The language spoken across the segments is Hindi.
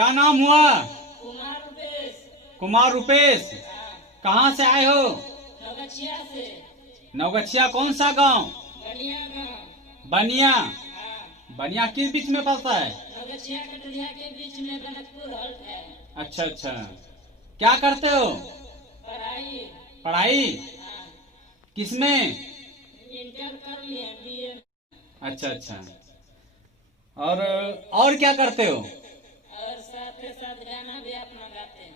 क्या नाम हुआ? कुमार रुपेश। कुमार रुपेश। कहाँ से आए हो? नवगछिया से। नवगछिया कौन सा गांव? बनिया गाँव। बनिया। हाँ। बनिया किस बीच में पड़ता है? नवगछिया कटरिया के बीच में गलतपुर हॉल्ट है। अच्छा अच्छा। क्या करते हो? पढ़ाई। पढ़ाई हाँ। किसमें? इंटर कर लिए बीए। अच्छा अच्छा। और क्या करते हो? और साथ ही साथ गाना भी अपना गाते हैं।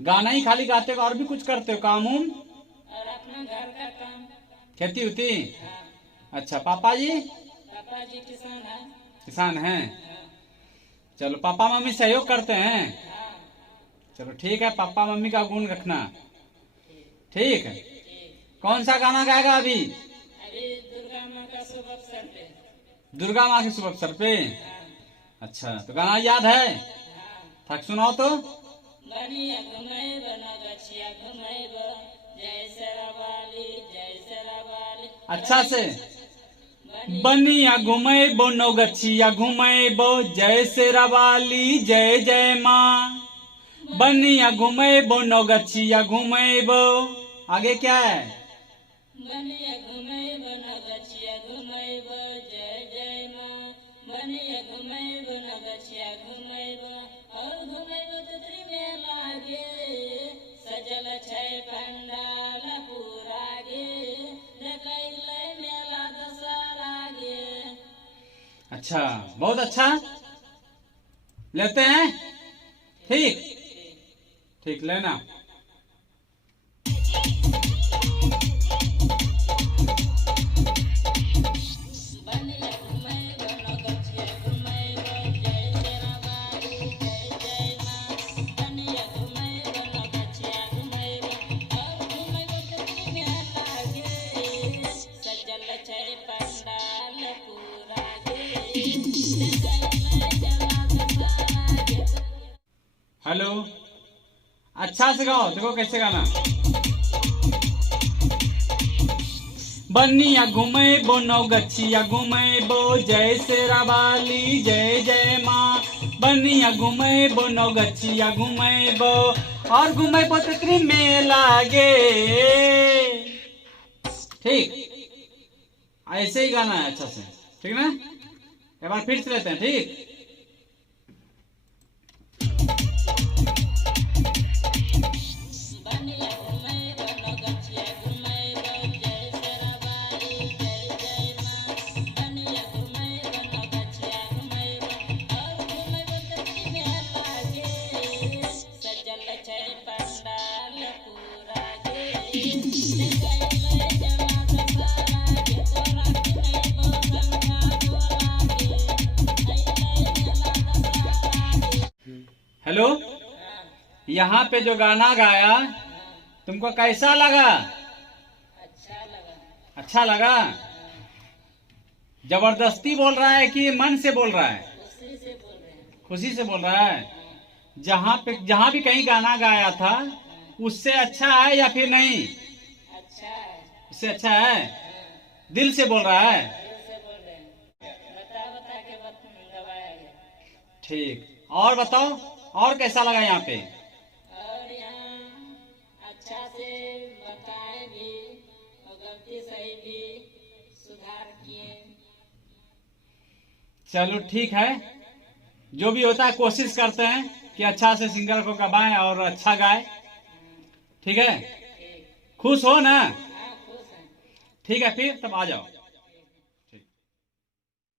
गाना ही खाली गाते हो और भी कुछ करते हो काम उम? और अपना घर का काम। खेती होती? हाँ। अच्छा। पापा जी? पापा जी किसान है। किसान हैं? हाँ। चलो पापा मम्मी सहयोग करते हैं? हाँ। चलो ठीक है, पापा मम्मी का गुण रखना। ठीक है। ठीक। कौन सा गाना गाएगा अभी? अभी दुर्गा माँ का शुभ अवसर पे। दुर्गा माँ के शुभ अवसर पे? हाँ। अच्छा, तो गाना याद है? हाँ। थक सुनाओ तो। बनिया घुमैब नवगछिया घुमैब, जय शेरावाली जय शेरावाली। अच्छा से। बनिया घुमैबो नवगछिया घुमैबो, जय शेरावाली जय जय माँ। बनिया घुमैबो नवगछिया घुमैबो। आगे क्या है? बनिया घुमैब नवगछिया घुमैब, जय जय माँ। बनिया घुमैब नवगछिया घुमैब, और घुमैब तुतरी मेला गे, सजल छै पंडाल पूरा गे, देखैले मेला दशहरा गे। अच्छा, बहुत अच्छा। लेते हैं? ठीक ठीक, लेना। बनिया घुमैब नवगछिया घुमैब, जय शेरावाली जय जय माँ। बनिया घुमैब नवगछिया घुमैब, और घुमैब तुतरी मेला गे, सजल छै पंडाल पूरा गे, देखैले मेला दशहरा गे। हेलो। अच्छा से गाओ, देखो कैसे गाना। बनिया घुमैबो नवगछिया घुमैबो, जय शेरावाली जय जय माँ। बनिया घुमैबो नवगछिया घुमैबो, और घुमैबो तितरी मेला गे। ठीक, ऐसे ही गाना है अच्छा से, ठीक ना? एक बार फिर से लेते हैं, ठीक? बनिया घुमैब नवगछिया घुमैब, जय शेरावाली जय जय माँ। बनिया घुमैब नवगछिया घुमैब, और घुमैब तुतरी मेला गे, सजल छै पंडाल पूरा गे, देखैले मेला दशहरा गे। तोरा घुमैबो गंगा भोला गे, अइले मेला दशहरा गे। हेलो। यहाँ पे जो गाना गाया तुमको कैसा लगा? अच्छा लगा। अच्छा लगा? जबरदस्ती बोल रहा है कि मन से बोल रहा है? खुशी से बोल रहे हैं। खुशी से बोल रहा है? जहाँ भी कहीं गाना गाया था उससे अच्छा है या फिर नहीं? अच्छा है। उससे अच्छा है? दिल से बोल रहा है? दिल से बोल रहे हैं। बता के दबाया गया। ठीक। और बताओ, और कैसा लगा यहाँ पे? और यहाँ अच्छा से बताए भी, और गलती सही भी सुधार किए। चलो ठीक है, जो भी होता है कोशिश करते हैं कि अच्छा से सिंगर को गवाएं और अच्छा गाए। ठीक है? ठीक। खुश हो ना? हाँ खुश हैं। ठीक है, फिर तब आ जाओ।